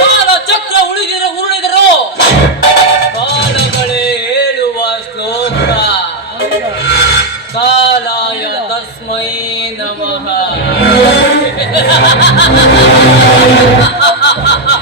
ಕಾಲ ಚಕ್ರ ಉಳಿದಿರೋ ಉರುಳಿದರು. ಕಾಲಗಳೇ ಹೇಳುವ ಶ್ಲೋಕ. ಕಾಲಾಯ ತಸ್ಮೈ ನಮಃ.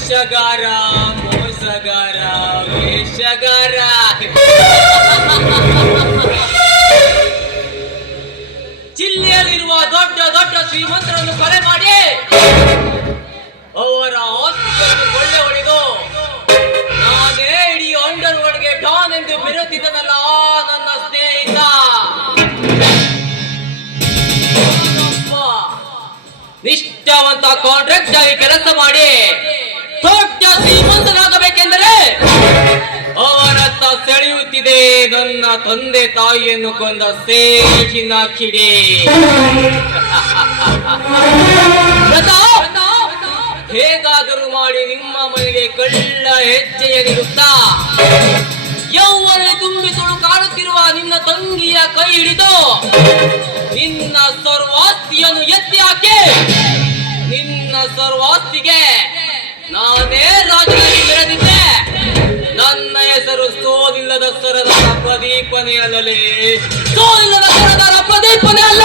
ದೋಷಗಾರ ಮೋಸಗಾರ, ವೇಷಗಾರ. ಜಿಲ್ಲೆಯಲ್ಲಿರುವ ದೊಡ್ಡ ದೊಡ್ಡ ಶ್ರೀಮಂತರನ್ನು ಕೊಲೆ ಮಾಡಿ ಅವರ ಆಸ್ತಿಯನ್ನು ಕೊಳ್ಳೆ ಹೊಡೆದು ನಾನೇ ಇಡೀ ಅಂಡರ್ ಒಳಗೆ ಡಾನ್ ಎಂದು ಬಿರುತ್ತಿದ್ದನಲ್ಲ ನನ್ನ ಸ್ನೇಹಿತ. ನಿಷ್ಠಾವಂತ ಕಾಂಟ್ರಾಕ್ಟ್ ಆಗಿ ಕೆಲಸ ಮಾಡಿ ಸೆಳೆಯುತ್ತಿದೆ ನನ್ನ ತಂದೆ ತಾಯಿಯನ್ನು ಕೊಂದ ಸೇಜಿನ ಕಿಡಿ. ಪ್ರತಾಪ್, ಹೇಗಾದರೂ ಮಾಡಿ ನಿಮ್ಮ ಮನೆಗೆ ಕಳ್ಳ ಹೆಜ್ಜೆಯಲ್ಲಿರುತ್ತಾ ಯೌವನ ತುಂಬಿ ತುಳು ಕಾಣುತ್ತಿರುವ ನಿನ್ನ ತಂಗಿಯ ಕೈ ಹಿಡಿದು ನಿನ್ನ ಸರ್ವಾಸ್ತಿಯನ್ನು ಎತ್ತಿ ಹಾಕಿ ನಿನ್ನ ಸರ್ವಾಸ್ತಿಗೆ ನಾನೇ ರಾಜನಾಗಿ ಪ್ರದೀಪನೇ ಅಲ್ಲಲೇ ಸರದಾರ ಪ್ರದೀಪನೇ ಅಲ್ಲ.